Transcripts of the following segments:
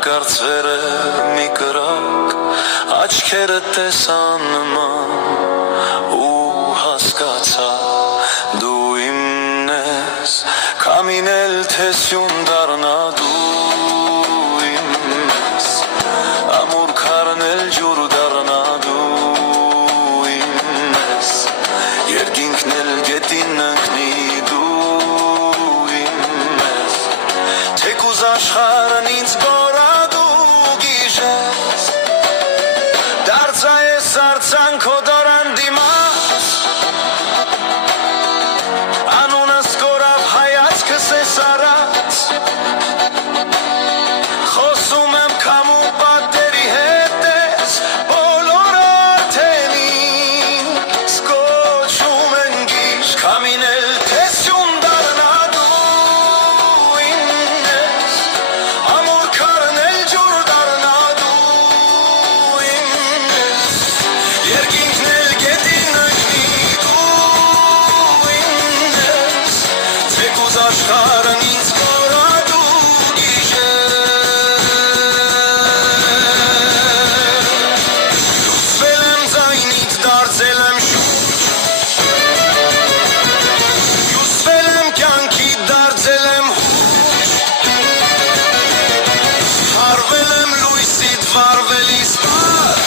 Հանկարծ վերև մի կրակ աչքերը տեսան նման ու հասկացա դու իմն ես Քամինել թե սյուն դառնա դու իմն ես Ամուր քարնել ջուր դառնա դու իմն ես Երկինքն էլ գետին ընկնի դու իմն ես Թեկուզ աշխարհն ինձ գորադու գիժես Դարձա ես արձան քո դորան դիմաց Անունս կորավ հայացքս ես արած Խոսում եմ քամու պատերի հետ ես Բոլորը արդենին Սկոչում են գիշ Քամինել թե սյուն դառնա դու իմն ես Ամուր քարնել ջուր դառնա դու իմն ես Երկինքն էլ գետին ընկնի դու իմն ես Թեկուզ աշխարհն ինձ գորադու Լուսվել եմ ձայնիդ դարձել եմ շունչ Հյուսվել եմ կյանքիդ դարձել եմ հուչ Հարվել եմ լույսիդ վարվել իսպար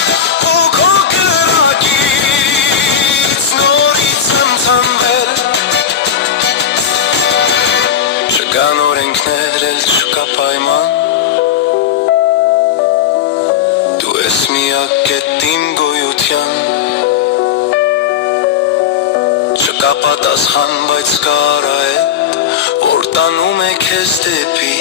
Ու քո կրակից նորից եմ թանվել Չկան օրենքներ էլ չկա պայման Դու ես միակ կետ իմ գոյության Չկա պատասխան բայց կա արայետ Որ տանում է քեզ դեպի